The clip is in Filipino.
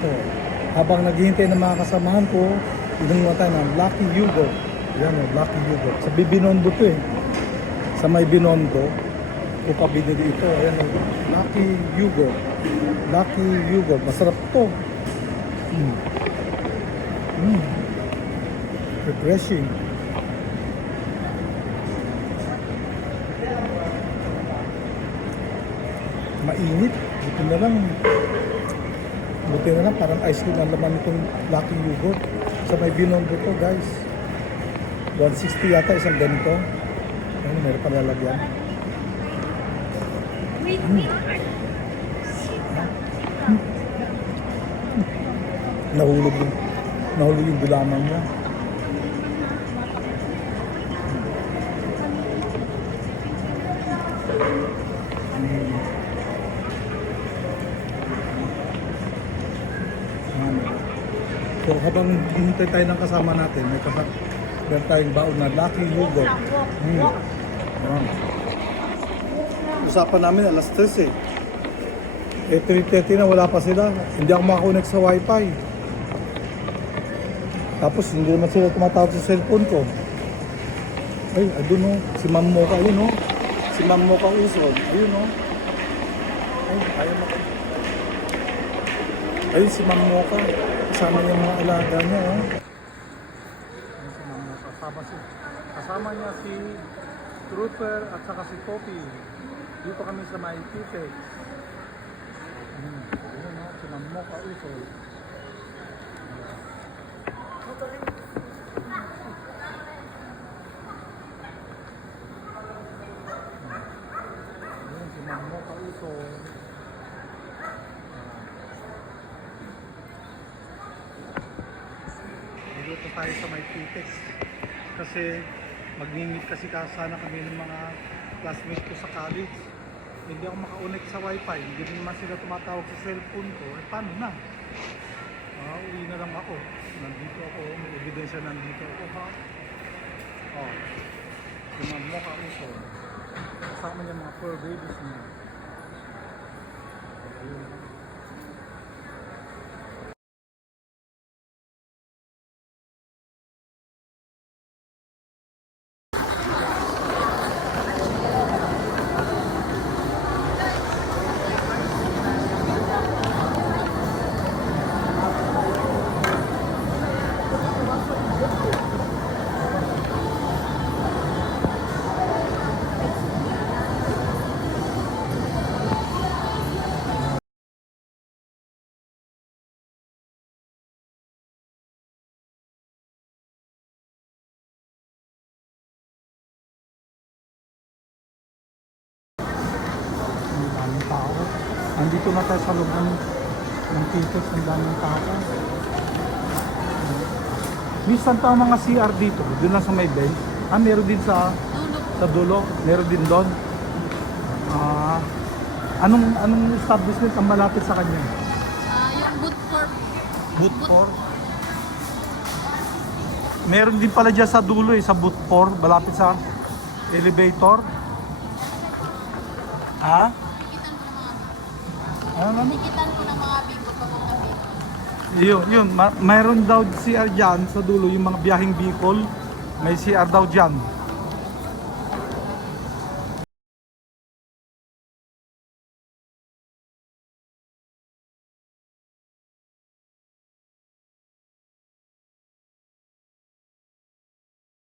Oh. Habang naghihintay ng mga kasamahan ko, inuman tayo ng Lucky Yogurt. Yan o, Lucky Yogurt. Sa Binondo to eh. Sa may Binondo, kung kabinili ito, ayan o, Lucky Yogurt. Lucky Yogurt. Masarap to. Refreshing. Mainit. Buti na lang parang ice cream ang laman nitong Lucky Yogurt. Sa may Binondo to guys. 160 yata isang ganito. Ayun, meron pa lalagyan. Nahulog yung gulaman niya. So habang hintay tayo ng kasama natin, meron tayong baon na Lucky Yogurt. Usapan namin alas 3 eh. 3:30 na wala pa sila. Hindi ako makakonect sa wifi. Tapos hindi naman sila tumatawag sa cellphone ko. Ay, doon o. Si Ma'am Mocha, yun o. Si Ma'am Mocha Usod. Ayun o. Ay, ayaw mo. Ayun si Ma'am Mocha. Kasama yung mga alaga niya o. Ayun si Ma'am Mocha. Kasama niya si Trooper at saka si Poppy. Dito kami sa may Pitex. Ayun o. Si Ma'am Mocha Usod. Dito tayo sa may Pitex kasi mag-meet kasi sana kami ng mga classmates ko sa college. Hindi ako maka-connect sa wifi, hindi naman sila tumatawag sa cellphone ko. Eh paano na? Uwi na lang ako. Nandito ako, may ebidensya nandito ako ha. Yung mga mukha uso. Kasama niya mga fur babies niya. Ayun. Tao. Andito na tayo sa loob ng Pitex, ang daming tao. Minsan pa ang mga CR dito, doon lang sa may bench. Meron din sa dulo, meron din doon. Anong establishment ang malapit sa kanya? Yung Boot 4? Meron din pala dyan sa dulo sa Boot 4, malapit sa elevator. Ha? Nikitan ko ng mga bigo pa mga bigo. Mayroon daw CR dyan sa dulo, yung mga biyaheng Bicol, may CR daw dyan.